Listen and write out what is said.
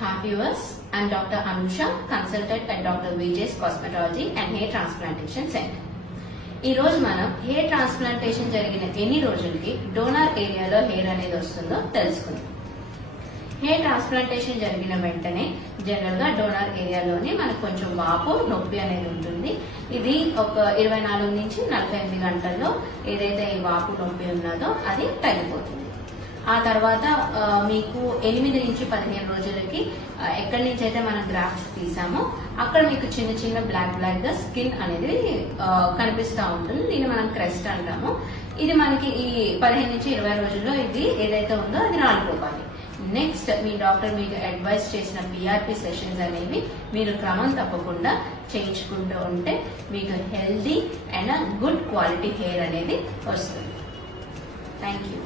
Hi viewers, I am Dr. Anusha, consultant at Dr. Vijay's Cosmetology and Hair Transplantation Center. ఈ రోజు మనం hair transplantation జరిగిన ఎన్ని రోజులకి డోనర్ ఏరియాలో హెయిర్ అనేది వస్తుందో తెలుసుకుందాం. హెయిర్ ట్రాన్స్ప్లాంటేషన్ జరిగిన వెంటనే జనరల్ గా డోనర్ ఏరియాలోనే మనకు కొంచెం వాపు నొప్పి అనేది ఉంటుంది. ఇది ఒక 24 నుంచి 48 గంటల్లో ఏదైతే ఈ వాపు నొప్పి ఉన్నదో అది తగ్గిపోతుంది. ఆ తర్వాత మీకు 8 నుంచి 15 రోజులకి ఎక్కడి నుంచి అయితే మనం గ్రాఫ్ట్స్ తీసామో అక్కడ మీకు చిన్న చిన్న బ్లాక్ గా స్కిన్ అనేది కనిపిస్తూ ఉంటుంది. దీన్ని మనం క్రెస్ట్ అంటాము. ఇది మనకి ఈ 15 నుంచి 20 రోజుల్లో ఇది ఏదైతే ఉందో అది రాలిపోవాలి. నెక్స్ట్ మీ డాక్టర్ మీకు అడ్వైస్ చేసిన పిఆర్పి సెషన్స్ అనేవి మీరు క్రమం తప్పకుండా చేయించుకుంటూ ఉంటే మీకు healthy and good quality hair అనేది వస్తుంది. Thank you.